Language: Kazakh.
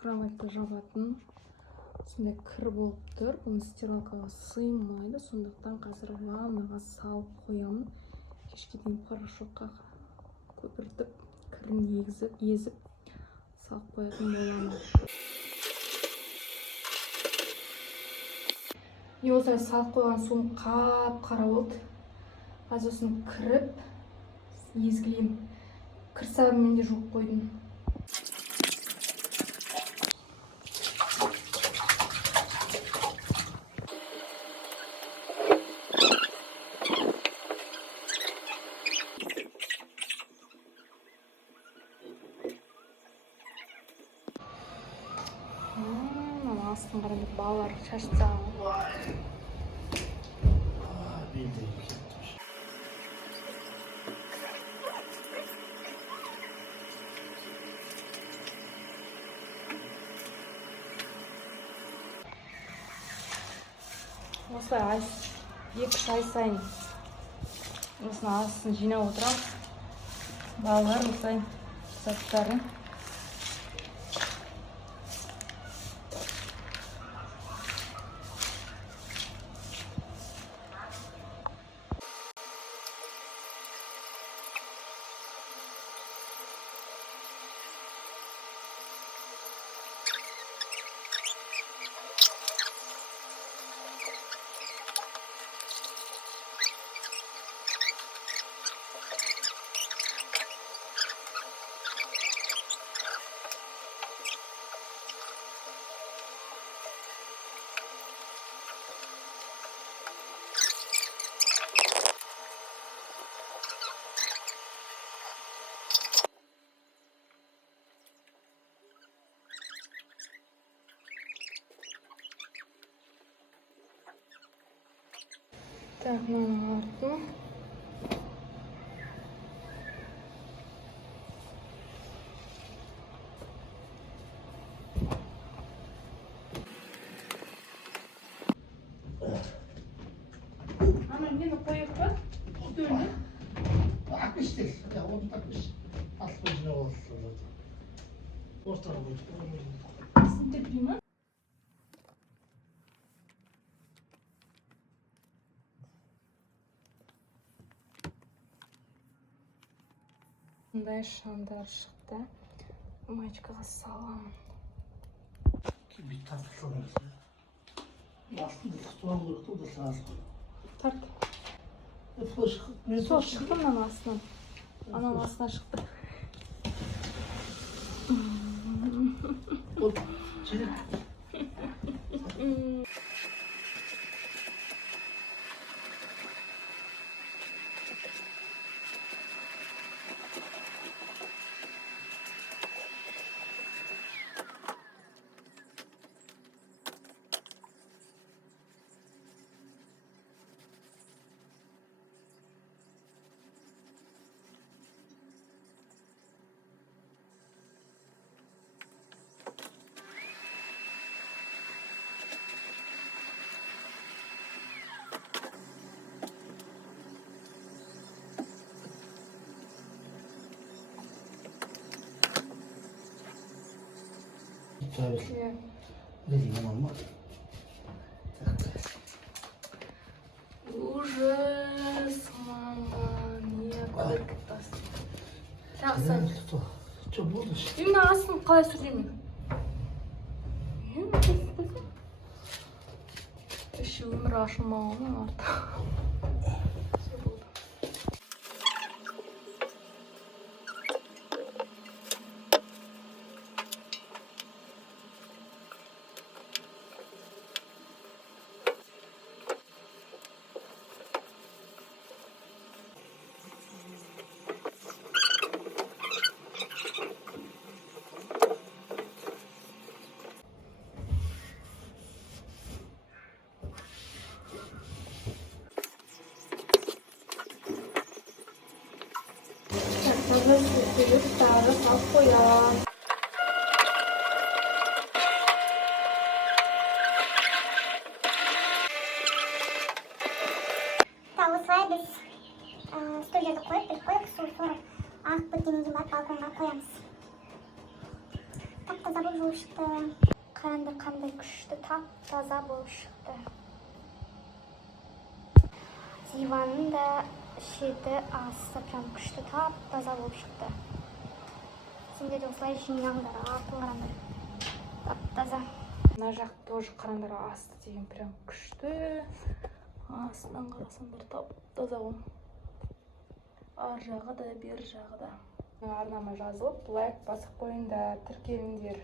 кроватьты жабатын сондай кір болып тұр. Бұны стиралкаға сыймайды, сондықтан қазір ваннаға салып қоямын. Кешке дейін порошокқа көпіртіп, кірін езіп салып қоятын боламын. Не осылай салып қойған суым қап-қара болды. Қазір осыны кіріп езгілеймін. Кір сабынмен де жуып қойдым. Астын қарап балалар шашса. Осылай 2-3 ай сайын осыны астын жинап отырамыз. Балалар осылай заттарын. Так, мынаның артын. Ана мені қойып па? Үстөліне? Ақпеш дес. Оны ақпеш. Асыл жинап алсын. Ортаға қойып. Сін теппей ма? Мындай шамдар шықты. Маечкаға саламын. Кебет тартып саламыз. Астын тұтып алу керек та сразу. Тарт. Мен Сол шықты мынан астынан. Анан астынан шықты. Ол жинап. Иә. Резина olmaz. Ужас, мама, не қорқытасың. Жақсы. Что будешь? Именно астын қалай сүрдеймін? Еще өмір ашылмауына артық. Hazır sütülüp sarı sap koyalım. Так, осылай біз студияда қойып, бір қойып, су сорып, ағып біткеннен кейін барып балконға қоямыз. Тап-таза болып болып шықты. Қараңдар қандай күшті, тап-таза болып шықты. Диванның да шеті асып, прям күшті, тап-таза болып шықты. Сендер де осылай жинаңдар, артын қараңдар. Тап-таза. Мына жақ тоже қараңдар, асты деген прям күшті. Астынан қарасаңдар тап-таза ғой. Ар жағы да, бер жағы да. Арнама жазылып, лайк басып қойыңдар, тіркеліңдер.